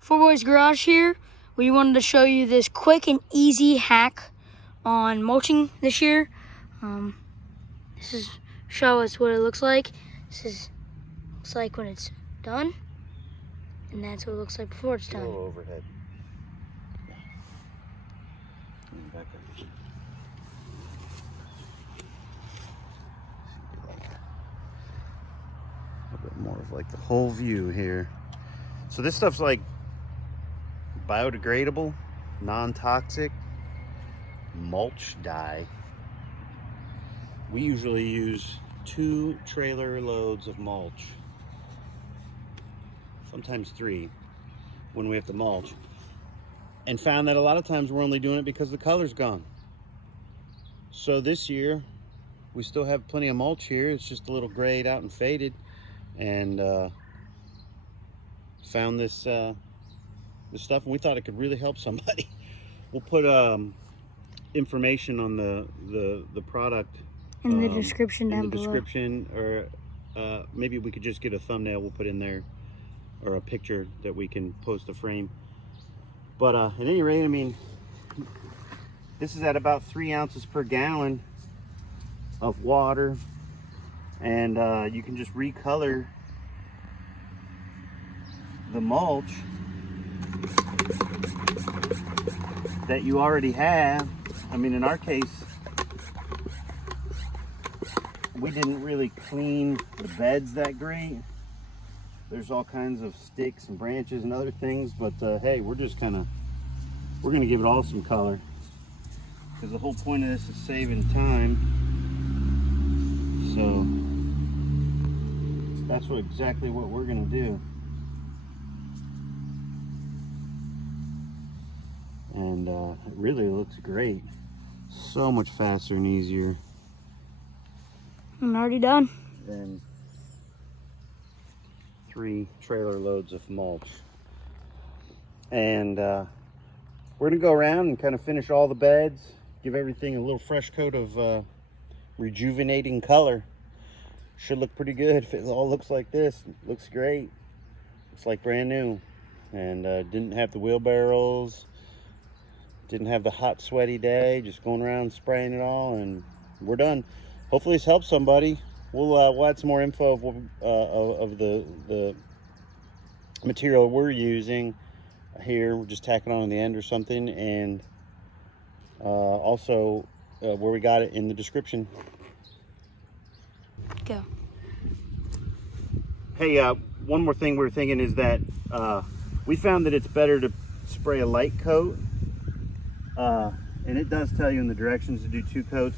Four Boys Garage here. We wanted to show you this quick and easy hack on mulching this year. This is show us what it looks like. Looks like when it's done, and that's what it looks like before it's done. A little overhead. Back up. A little bit more of like the whole view here. So this stuff's like biodegradable, non-toxic mulch dye. We usually use 2 trailer loads of mulch, sometimes 3 when we have to mulch, and found that a lot of times we're only doing it because the color's gone. So this year we still have plenty of mulch here. It's just a little grayed out and faded, and found this this stuff, and we thought it could really help somebody. We'll put information on the product In the description down in the below. description, or maybe we could just get a thumbnail we'll put in there, or a picture that we can post a frame. But at any rate, I mean, this is at about 3 ounces per gallon of water, and you can just recolor the mulch that you already have. I mean, in our case, we didn't really clean the beds that great. There's all kinds of sticks and branches and other things, but hey, we're gonna give it all some color, because the whole point of this is saving time. So that's exactly what we're gonna do. And it really looks great. So much faster and easier. I'm already done. Than 3 trailer loads of mulch. And we're gonna go around and kind of finish all the beds, give everything a little fresh coat of rejuvenating color. Should look pretty good if it all looks like this. It looks great. It's like brand new. And didn't have the wheelbarrows, didn't have the hot sweaty day, just going around spraying it all, and we're done. Hopefully this helps somebody. We'll add some more info of the material we're using here. We're just tacking on the end or something, and also where we got it in the description. Go. Hey, one more thing we were thinking is that we found that it's better to spray a light coat, and it does tell you in the directions to do 2 coats,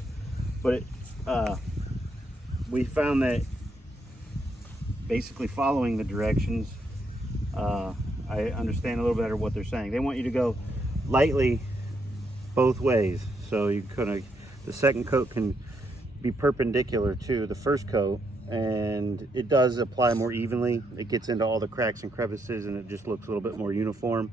but we found that basically following the directions, I understand a little better what they're saying. They want you to go lightly both ways, so you the second coat can be perpendicular to the first coat, and it does apply more evenly. It gets into all the cracks and crevices, and it just looks a little bit more uniform.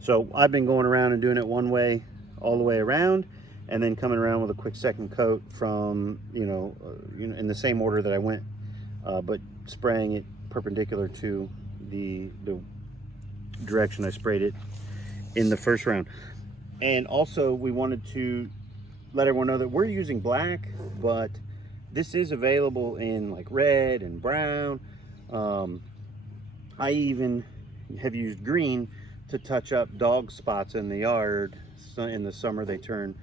So I've been going around and doing it one way all the way around, and then coming around with a quick second coat from in the same order that I went, but spraying it perpendicular to the direction I sprayed it in the first round. And also we wanted to let everyone know that we're using black, but this is available in like red and brown. I even have used green to touch up dog spots in the yard. So in the summer they turn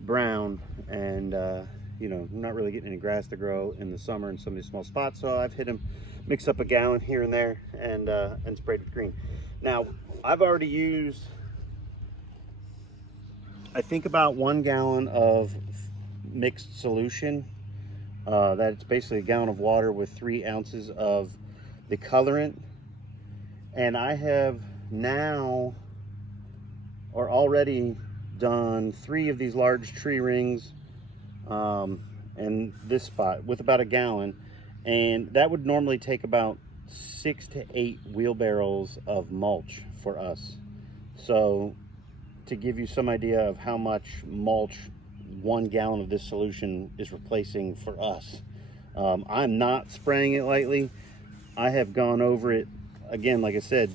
brown, and I'm not really getting any grass to grow in the summer in some of these small spots, so I've mixed up a gallon here and there, and sprayed with green. Now I've already used, I think, about 1 gallon of mixed solution. That's basically a gallon of water with 3 ounces of the colorant, and I have now or already done 3 of these large tree rings and this spot with about a gallon, and that would normally take about 6 to 8 wheelbarrows of mulch for us. So to give you some idea of how much mulch 1 gallon of this solution is replacing for us, I'm not spraying it lightly. I have gone over it again, like I said,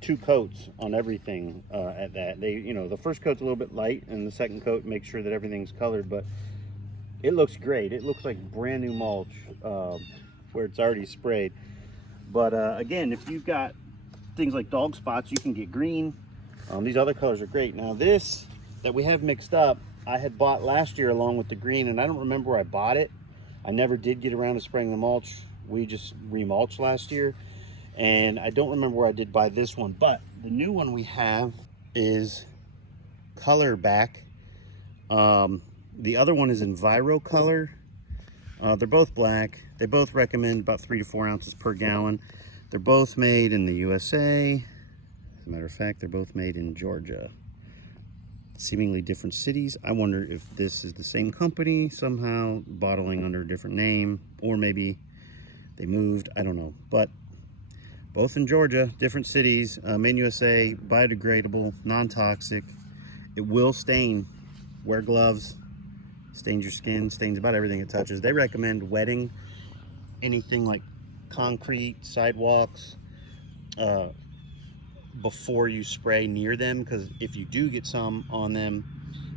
2 coats on everything at that. They, you know, the first coat's a little bit light, and the second coat makes sure that everything's colored, but it looks great. It looks like brand new mulch where it's already sprayed. But again, if you've got things like dog spots, you can get green. These other colors are great. Now this that we have mixed up, I had bought last year along with the green, and I don't remember where I bought it. I never did get around to spraying the mulch. We just remulched last year, and I don't remember where I did buy this one, but the new one we have is color back. The other one is Enviro Color. They're both black. They both recommend about 3 to 4 ounces per gallon. They're both made in the USA. As a matter of fact, they're both made in Georgia. Seemingly different cities. I wonder if this is the same company somehow, bottling under a different name, or maybe they moved. I don't know. But both in Georgia, different cities, made in USA, biodegradable, non-toxic. It will stain. Wear gloves. Stains your skin, stains about everything it touches. They recommend wetting anything like concrete, sidewalks, before you spray near them, because if you do get some on them,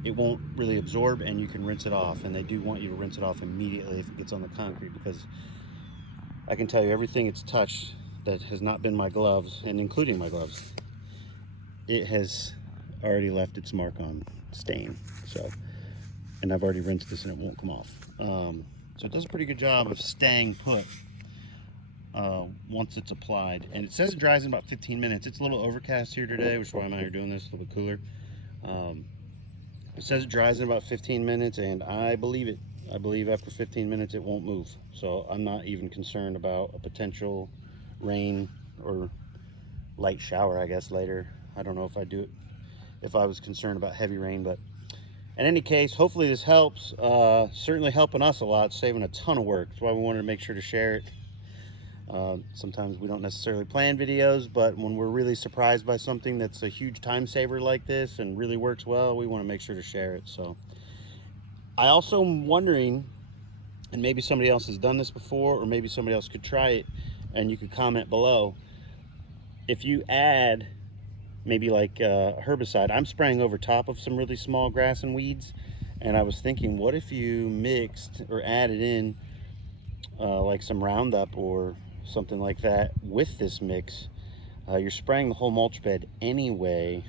it won't really absorb and you can rinse it off. And they do want you to rinse it off immediately if it gets on the concrete, because I can tell you everything it's touched that has not been my gloves, and including my gloves, it has already left its mark on stain. So, and I've already rinsed this and it won't come off. So it does a pretty good job of staying put once it's applied. And it says it dries in about 15 minutes. It's a little overcast here today, which is why I'm out here doing this, a little bit cooler. It says it dries in about 15 minutes, and I believe it. I believe after 15 minutes it won't move. So I'm not even concerned about a potential rain or light shower, I guess, later. I don't know if I do it, if I was concerned about heavy rain, but in any case, hopefully this helps. Certainly helping us a lot, saving a ton of work. That's why we wanted to make sure to share it. Sometimes we don't necessarily plan videos, but when we're really surprised by something that's a huge time saver like this and really works well, we want to make sure to share it. So I also am wondering, and maybe somebody else has done this before, or maybe somebody else could try it, and you could comment below. If you add maybe like herbicide, I'm spraying over top of some really small grass and weeds, and I was thinking, what if you mixed or added in like some Roundup or something like that with this mix? You're spraying the whole mulch bed anyway.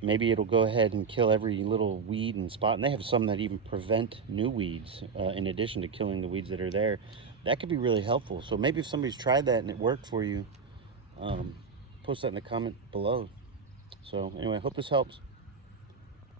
Maybe it'll go ahead and kill every little weed and spot, and they have some that even prevent new weeds in addition to killing the weeds that are there. That could be really helpful. So maybe if somebody's tried that and it worked for you, post that in the comment below. So anyway, I hope this helps.